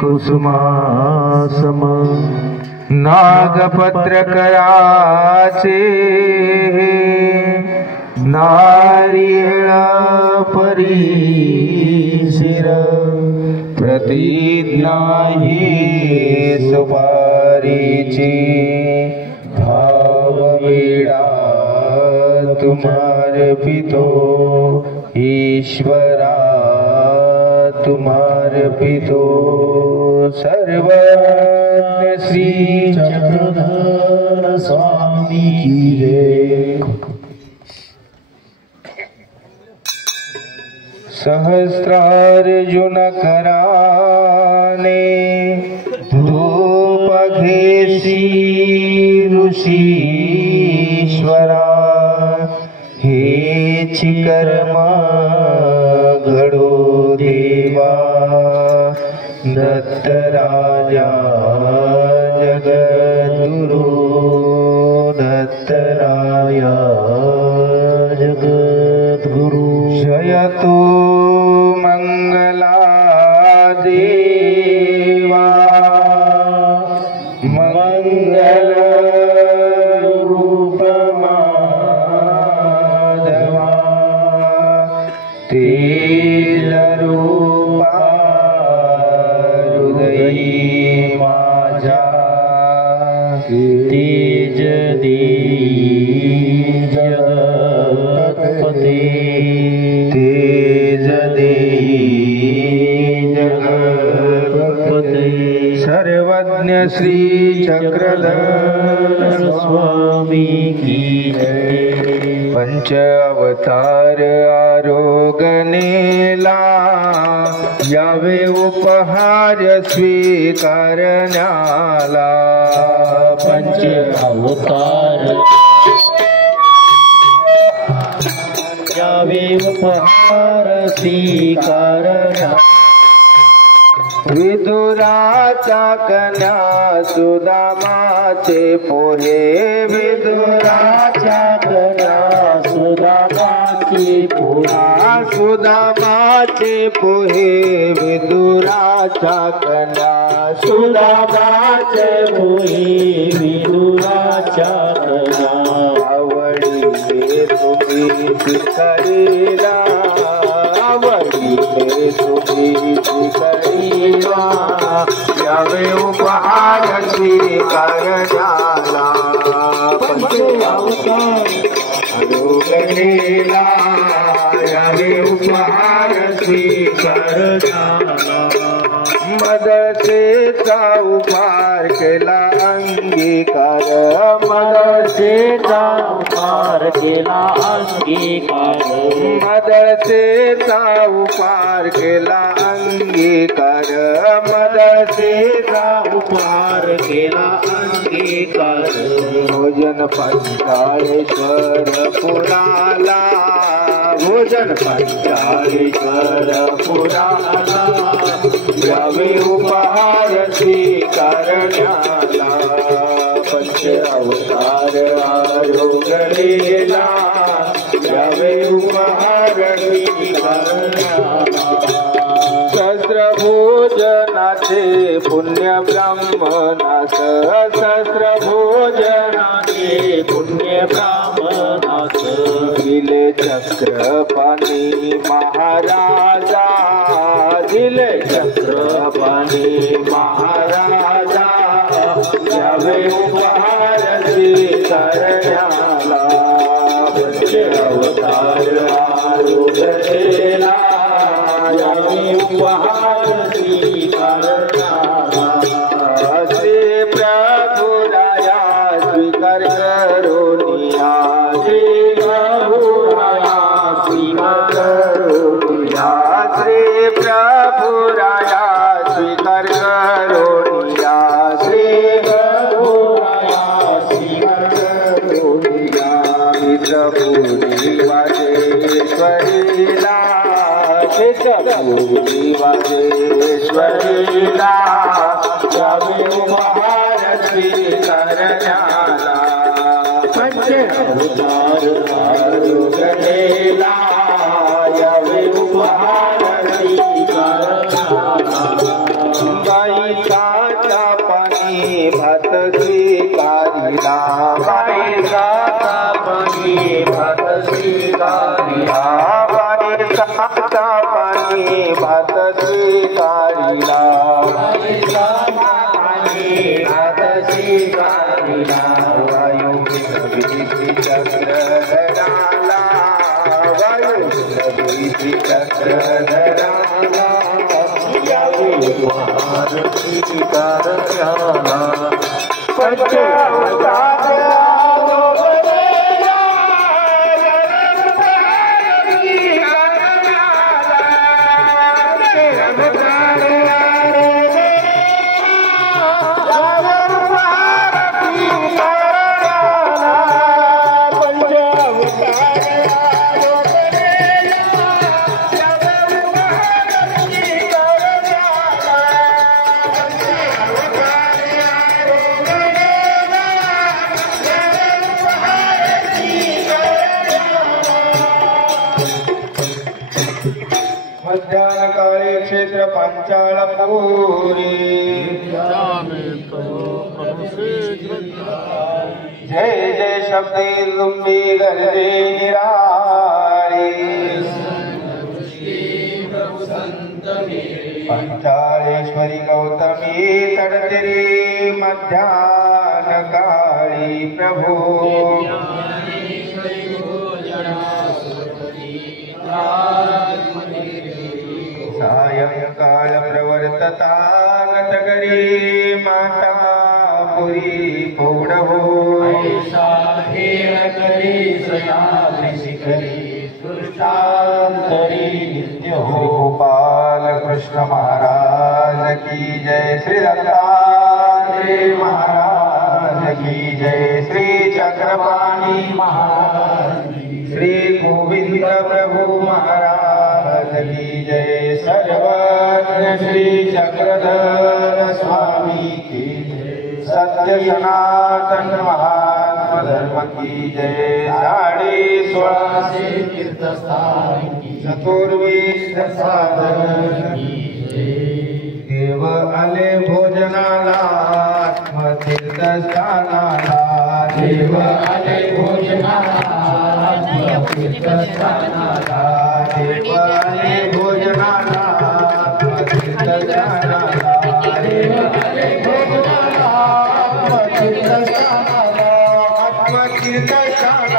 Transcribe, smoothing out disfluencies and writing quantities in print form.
कुसुमासम नागपत्रकराचे नारियळ परिशिर प्रतिज्ञा ही सुपारीची भाववेडा तुम्हार पितो ईश्वरा तुम्हार पितो सर्वज्ञ श्री चक्रधर स्वामी की जय। सहस्रार्जुन कराने धूप घेसी ऋषीश्वरा हेची कर्म घडो देवा दत्त राजा जगद्गुरु दत्त राया जगद्गुरु जयतु मंगला देवा मंगल रूप माधवा तेज रूपा हृदयी माझ्या तेज देई जगत्पते तेज देई जगत्पते सर्वज्ञ श्री चक्रधर स्वामी की जय। पंच अवतार आरोगणेला यावे उपहार स्वीकारण्याला पंच अवतार यावे उपहार स्वीकारण्याला विदुराचा कन्या सुदामाचे पोहे विदुराचा कन्या सुदामाचे पोहे सुदामाचे पोहे विदुराचा कन्या सुदामाचे पोहे विदुराचा कन्या आवडीने तुम्ही शिकारीला आवडीने तुम्ही शिकारीला यावे उपहार स्वीकारण्याला पंच अवतार आरोगणेला यावे उपहार स्वीकारण्याला मदसेचा उपहार केला अंगीकार मदसेचा उपहार केला अंगीकार मदसेचा उपहार केला अंगीकार मदसेचा उपहार केला अंगीकार भोजन पंचाळेश्वर पुराला भोजन पंचाळेश्वर पुराला यावे उपहार स्वीकारण्याला पंच अवतार आरोगणेला यावे उपहार स्वीकारण्याला सहस्रभोजनाचे पुण्य ब्राह्मणास सहस्रभोजनाचे पुण्य ब्राह्मणास दिले चक्रपाणी महाराजा दिले चक्रपाणी महाराजा यावे उपहार स्वीकारण्याला पंच अवतार आरोगणेला यावे उपहार स्वीकारण्याला श्री प्रभुराया स्वीकार करोनिया श्री प्रभुराया स्वीकार करोनिया श्री प्रभुराया स्वीकार करोनिया श्री प्रभुराया स्वीकार करोनिया चित्रपुरी वाजेश्वरीला चित्रपुरी वाजेश्वरीला यावे उपहार स्वीकारण्याला पंच अवतार आरोगणेला यावे उपहार स्वीकारण्याला स्वीकारिला स्वीकारिला वायु चक्रधराला वायु चक्रधराला मध्याह्नकाले क्षेत्र पंचालपुरी जय जय शब्दे लुम्बी गर्जे निरारी पंचालेश्वरी गौतमी तड़तरी मध्याह्नकाली प्रभु सायंकाल प्रवर्तता नतकरी माता पुरी पौडहो गोपाल कृष्ण महाराज की जय श्री दत्तात्रेय महाराज की जय श्री चक्रपाणी महाराज श्री गोविंद प्रभु महाराज की जय सर्वज्ञ श्री चक्रधर स्वामी की सत्य सनातन महात्मा धर्म की जय 16 तीर्थस्थान चतुर्वेद साधन देव आले भोजनाला आत्मतीर्थस्थानाला देव आले भोजनाला आत्मतीर्थस्थानाला देव आले भोजनाला आत्मतीर्थस्थानाला देव आले भोजनाला आत्मतीर्थस्थानाला आत्मतीर्थस्थानाला